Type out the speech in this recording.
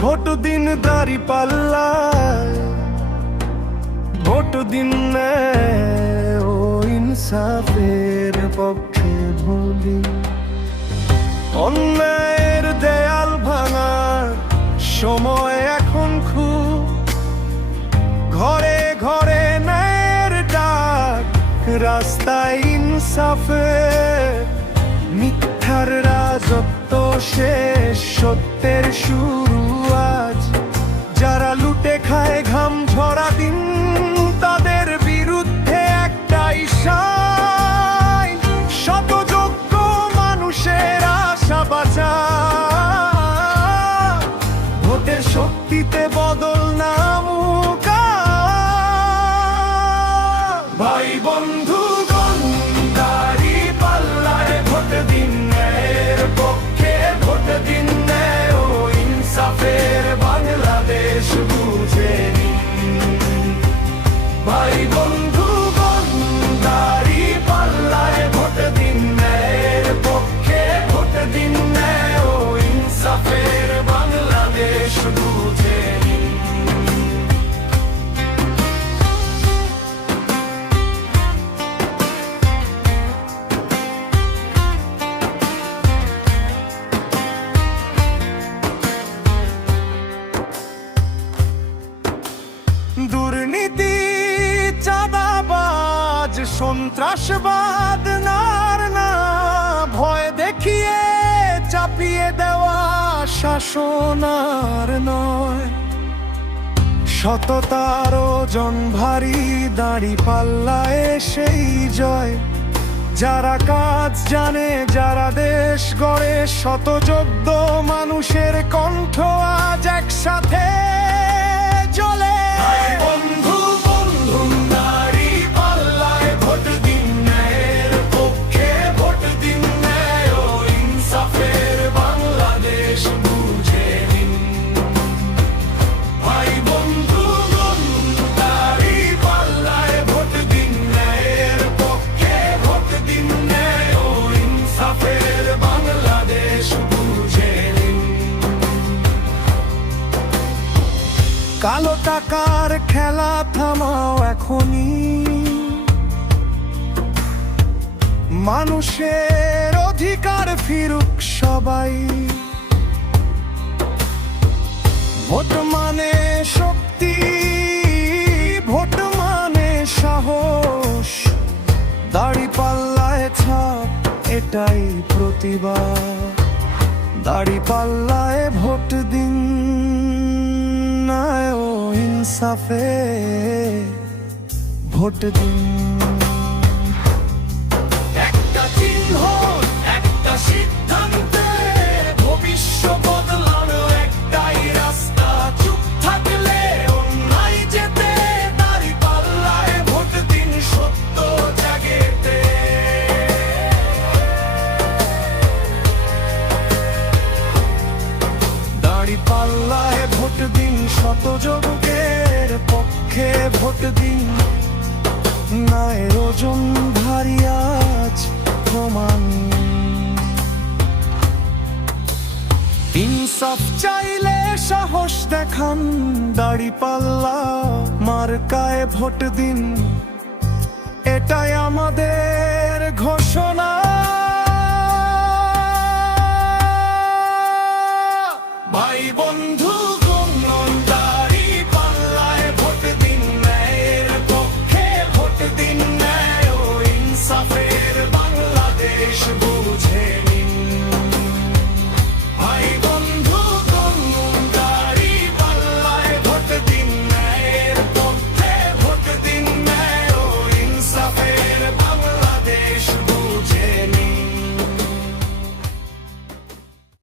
Vote দিন দাঁড়িপাল্লায়, vote দিন ও ইনসাফের পক্ষে বলি। অন্যায়ের দেয়াল ভাঙার সময় এখন খুব, ঘরে ঘরে ন্যায়ের ডাক, রাস্তায় ইনসাফের। মিথ্যার রাজত্ব শেষ, সত্যের শুরু আজ। যারা লুটে খায় ঘাম ঝরা দিন, তাদের বিরুদ্ধে একটাই সাইন। শতযোগ্য মানুষের আশা বাঁচা, ভোটের শক্তিতে বদল নামুক। ভাই বন্ধুগণ, দাঁড়িপাল্লায় ভোট দিন, ন্যায়ের পক্ষে ভোট দিন। ন্যায় ও ইনসাফের বাংলাদেশ বুঝে নিন। ভাই বন্ধুগণ, দাঁড়িপাল্লায় ভোট দিন, ন্যায়ের পক্ষে ভোট দিন। ন্যায় ও ইনসাফের বাংলাদেশ বুঝে নিন। দুর্নীতি, চাঁদাবাজ, সন্ত্রাসবাদ নার না, ভয় দেখিয়ে চাপিয়ে দেওয়া শাসন আর নয়। সততার ওজন ভারী, দাঁড়িপাল্লায় সেই জয়। যারা কাজ জানে, যারা দেশ গড়ে, শতযোগ্য মানুষের কণ্ঠ আজ একসাথে জ্বলে। বন্ধু বন্ধু, দাঁড়িপাল্লায় ভোট দিন, ন্যায়ের পক্ষে ভোট দিন। ন্যায় ও ইনসাফের বাংলাদেশ বুঝে নিন। ভাই বন্ধুগণ, দাঁড়িপাল্লায় ভোট দিন, ন্যায়ের পক্ষে ভোট দিন। ন্যায় ও ইনসাফের বাংলাদেশ বুঝে নিন। কালো টাকার খেলা থামাও এখনই, মানুষের অধিকার ফিরুক সবাই। ভোট মানে শক্তি, ভোট মানে সাহস। দাঁড়িপাল্লায় ছাপ, এটাই প্রতিবাদ। দাঁড়িপাল্লায় ভোট দিন, ন্যায় ও ইনসাফে ভোট দিন। একটা চিহ্ন, একটা সিদ্ধান্তে ভবিষ্যৎ বদলানো একটাই রাস্তা। চুপ থাকলে অন্যায় যেতে, দাঁড়িপাল্লায় ভোট দিন সত্য জাগেতে। দাঁড়িপাল্লায় ভোট দিন, শতযোগ্যের পক্ষে ভোট দিন। ন্যায়ের ওজন ভারী আজ প্রমাণ। ইনসাফ চাইলে সাহস দেখান, দাঁড়িপাল্লা মার্কায় ভোট দিন। এটাই আমাদের ঘোষণা।